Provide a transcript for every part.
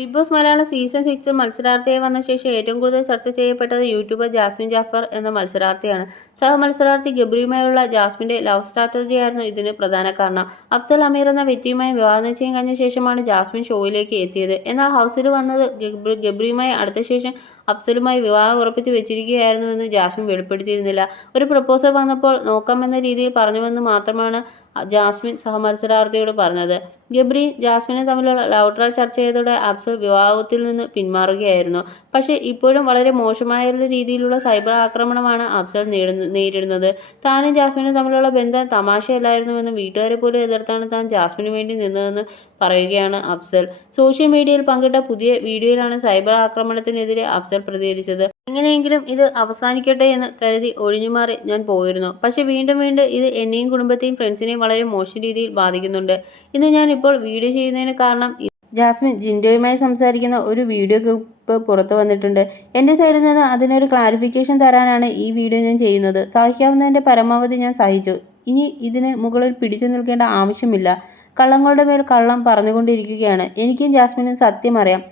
Big boss Malayalam season സിക്സിൽ മത്സരാർത്ഥിയായി വന്ന ശേഷം ഏറ്റവും കൂടുതൽ ചർച്ച ചെയ്യപ്പെട്ടത് യൂട്യൂബർ ജാസ്മിൻ ജാഫർ എന്ന മത്സരാർത്ഥിയാണ്. സഹമത്സരാർത്ഥി ഗബ്രിയുമായുള്ള ജാസ്മിന്റെ ലവ് സ്ട്രാറ്റജി ആയിരുന്നു ഇതിന് പ്രധാന കാരണം. അഫ്സൽ അമീർ എന്ന വ്യക്തിയുമായി വിവാഹ നിശ്ചയം കഴിഞ്ഞ ശേഷമാണ് ജാസ്മിൻ ഷോയിലേക്ക് എത്തിയത്. എന്നാൽ ഹൗസിൽ വന്നത് ഗബ്രി- ഗബ്രിയുമായി അടുത്ത ശേഷം അഫ്സലുമായി വിവാഹം ഉറപ്പിച്ച് വെച്ചിരിക്കുകയായിരുന്നുവെന്ന് ജാസ്മിൻ വെളിപ്പെടുത്തിയിരുന്നില്ല. ഒരു പ്രപ്പോസൽ വന്നപ്പോൾ നോക്കാമെന്ന രീതിയിൽ പറഞ്ഞുവെന്ന് മാത്രമാണ് ജാസ്മിൻ സഹമത്സരാർത്ഥിയോട് പറഞ്ഞത്. ഗബ്രി ജാസ്മിനെ തമ്മിലുള്ള ലവ് ട്രാൽ ചർച്ച ചെയ്തതോടെ അഫ്സൽ വിവാഹത്തിൽ നിന്ന് പിന്മാറുകയായിരുന്നു. പക്ഷേ ഇപ്പോഴും വളരെ മോശമായ രീതിയിലുള്ള സൈബർ ആക്രമണമാണ് അഫ്സൽ നേരിടുന്നത്. താനും ജാസ്മിനും തമ്മിലുള്ള ബന്ധം തമാശയല്ലായിരുന്നുവെന്നും വീട്ടുകാരെ പോലും എതിർത്താണ് താൻ ജാസ്മിന് വേണ്ടി നിന്നതെന്ന് പറയുകയാണ് അഫ്സൽ. സോഷ്യൽ മീഡിയയിൽ പങ്കിട്ട പുതിയ വീഡിയോയിലാണ് സൈബർ ആക്രമണത്തിനെതിരെ അഫ്സൽ പ്രതികരിച്ചത്. എങ്ങനെയെങ്കിലും ഇത് അവസാനിക്കട്ടെ എന്ന് കരുതി ഒഴിഞ്ഞുമാറി ഞാൻ പോയിരുന്നു. പക്ഷെ വീണ്ടും വീണ്ടും ഇത് എന്നെയും കുടുംബത്തെയും ഫ്രണ്ട്സിനെയും വളരെ മോശം രീതിയിൽ ബാധിക്കുന്നുണ്ട്. ഇന്ന് ഞാൻ ഇപ്പോൾ വീഡിയോ ചെയ്യുന്നതിന് കാരണം ജാസ്മിൻ ജിൻഡോയുമായി സംസാരിക്കുന്ന ഒരു വീഡിയോ ക്ലിപ്പ് പുറത്തു വന്നിട്ടുണ്ട്. എന്റെ സൈഡിൽ നിന്ന് അതിനൊരു ക്ലാരിഫിക്കേഷൻ തരാനാണ് ഈ വീഡിയോ ഞാൻ ചെയ്യുന്നത്. സഹിക്കാവുന്നതിന്റെ പരമാവധി ഞാൻ സഹിച്ചു. ഇനി ഇതിന് മുകളിൽ പിടിച്ചു നിൽക്കേണ്ട ആവശ്യമില്ല. കള്ളങ്ങളുടെ മേൽ കള്ളം പറഞ്ഞുകൊണ്ടിരിക്കുകയാണ്. എനിക്കും ജാസ്മിനും സത്യം അറിയാം.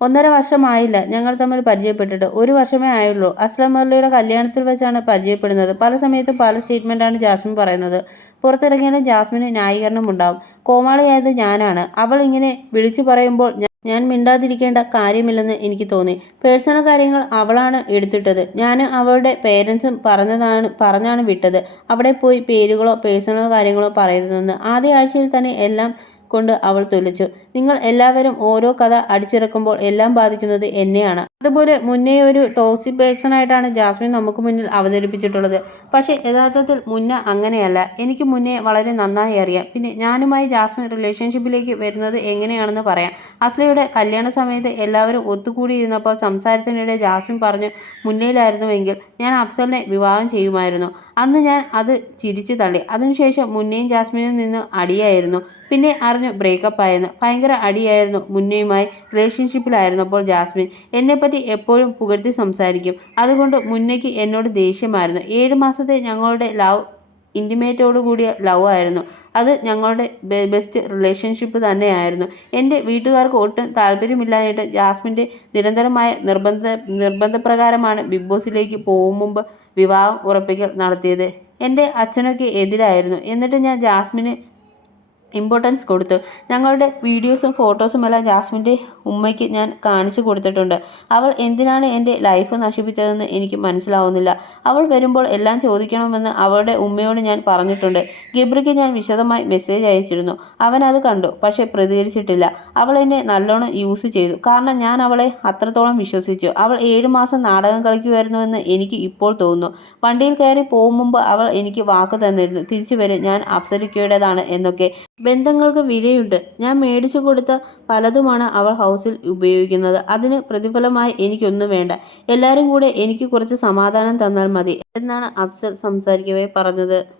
ഒന്നര വർഷമായില്ല. ഞങ്ങൾ തമ്മിൽ പരിചയപ്പെട്ടിട്ട്. ഒരു വർഷമേ ആയുള്ളൂ. അസ്ലം മുരളിയുടെ കല്യാണത്തിൽ വെച്ചാണ് പരിചയപ്പെടുന്നത്. പല സമയത്തും പല സ്റ്റേറ്റ്മെന്റാണ് ജാസ്മിൻ പറയുന്നത്. പുറത്തിറങ്ങിയാലും ജാസ്മിന് ന്യായീകരണം ഉണ്ടാവും. കോമാളിയായത് ഞാനാണ്. അവൾ ഇങ്ങനെ വിളിച്ചു പറയുമ്പോൾ ഞാൻ മിണ്ടാതിരിക്കേണ്ട കാര്യമില്ലെന്ന് എനിക്ക് തോന്നി. പേഴ്സണൽ കാര്യങ്ങൾ അവളാണ് എടുത്തിട്ടത്. ഞാൻ അവളുടെ പേരൻസും പറഞ്ഞതാണ് പറഞ്ഞാണ് വിട്ടത്. അവിടെ പോയി പേരുകളോ പേഴ്സണൽ കാര്യങ്ങളോ പറയരുതെന്ന് ആദ്യ ആഴ്ചയിൽ തന്നെ എല്ലാം കൊണ്ട് അവൾ തുലച്ചു. നിങ്ങൾ എല്ലാവരും ഓരോ കഥ അടിച്ചിറക്കുമ്പോൾ എല്ലാം ബാധിക്കുന്നത് എന്നെയാണ്. അതുപോലെ മുന്നേ ഒരു ടോക്സിക് പേഴ്സൺ ആയിട്ടാണ് ജാസ്മിൻ നമുക്ക് മുന്നിൽ അവതരിപ്പിച്ചിട്ടുള്ളത്. പക്ഷേ യഥാർത്ഥത്തിൽ മുന്ന അങ്ങനെയല്ല. എനിക്ക് മുന്നേ വളരെ നന്നായി അറിയാം. പിന്നെ ഞാനുമായി ജാസ്മിൻ റിലേഷൻഷിപ്പിലേക്ക് വരുന്നത് എങ്ങനെയാണെന്ന് പറയാം. അസ്ലയുടെ കല്യാണ സമയത്ത് എല്ലാവരും ഒത്തുകൂടിയിരുന്നപ്പോൾ സംസാരത്തിനിടെ ജാസ്മിൻ പറഞ്ഞു മുന്നേലായിരുന്നുവെങ്കിൽ ഞാൻ അഫ്സലിനെ വിവാഹം ചെയ്യുമായിരുന്നു. അന്ന് ഞാൻ അത് ചിരിച്ചു തള്ളി. അതിനുശേഷം മുന്നേയും ജാസ്മിനും നിന്ന് അടിയായിരുന്നു. പിന്നെ അറിഞ്ഞു ബ്രേക്കപ്പ് ആയിരുന്നു ഭയങ്കര അടിയായിരുന്നു. മുന്നയുമായി റിലേഷൻഷിപ്പിലായിരുന്നപ്പോൾ ജാസ്മിൻ. എന്നെപ്പറ്റി എപ്പോഴും പുകഴ്ത്തി സംസാരിക്കും. അതുകൊണ്ട് മുന്നയ്ക്ക് എന്നോട് ദേഷ്യമായിരുന്നു. ഏഴ് മാസത്തെ ഞങ്ങളുടെ ലവ് ഇന്റിമേറ്റോട് കൂടിയ ലവ് ആയിരുന്നു. അത് ഞങ്ങളുടെ ബെസ്റ്റ് റിലേഷൻഷിപ്പ് തന്നെയായിരുന്നു. എന്റെ വീട്ടുകാർക്ക് ഒട്ടും താല്പര്യമില്ലാഞ്ഞിട്ട് ജാസ്മിന്റെ നിരന്തരമായ നിർബന്ധ നിർബന്ധപ്രകാരമാണ് ബിഗ് ബോസിലേക്ക് പോകും മുമ്പ് വിവാഹം ഉറപ്പിക്കൽ നടത്തിയത്. എന്റെ അച്ഛനൊക്കെ എതിരായിരുന്നു. എന്നിട്ട് ഞാൻ ജാസ്മിന് ഇമ്പോർട്ടൻസ് കൊടുത്തു ഞങ്ങളുടെ വീഡിയോസും ഫോട്ടോസും എല്ലാം ജാസ്മിന്റെ ഉമ്മയ്ക്ക് ഞാൻ കാണിച്ചു കൊടുത്തിട്ടുണ്ട്. അവൾ എന്തിനാണ് എന്റെ ലൈഫ് നശിപ്പിച്ചതെന്ന് എനിക്ക് മനസ്സിലാവുന്നില്ല. അവൾ വരുമ്പോൾ എല്ലാം ചോദിക്കണമെന്ന് അവളുടെ ഉമ്മയോട് ഞാൻ പറഞ്ഞിട്ടുണ്ട്. ഗബ്രിക്ക് ഞാൻ വിശദമായി മെസ്സേജ് അയച്ചിരുന്നു. അവൻ അത് കണ്ടു പക്ഷേ പ്രതികരിച്ചിട്ടില്ല. അവൾ എന്നെ നല്ലോണം യൂസ് ചെയ്തു. കാരണം ഞാൻ അവളെ അത്രത്തോളം വിശ്വസിച്ചു. അവൾ ഏഴ് മാസം നാടകം കളിക്കുമായിരുന്നുവെന്ന് എനിക്ക് ഇപ്പോൾ തോന്നുന്നു. വണ്ടിയിൽ കയറി പോകും മുമ്പ് അവൾ എനിക്ക് വാക്ക് തന്നിരുന്നു. തിരിച്ചു വരും. ഞാൻ അപ്സരിക്കയുടേതാണ് എന്നൊക്കെ ബന്ധങ്ങൾക്ക് വിലയുണ്ട്. ഞാൻ മേടിച്ചു കൊടുത്ത പലതുമാണ് അവൾ ഹൗസിൽ ഉപയോഗിക്കുന്നത്. അതിന് പ്രതിഫലമായി എനിക്കൊന്നും വേണ്ട. എല്ലാവരും കൂടെ എനിക്ക് കുറച്ച് സമാധാനം തന്നാൽ മതി. എന്നാണ് അഫ്സൽ സംസാരിക്കവേ പറഞ്ഞത്.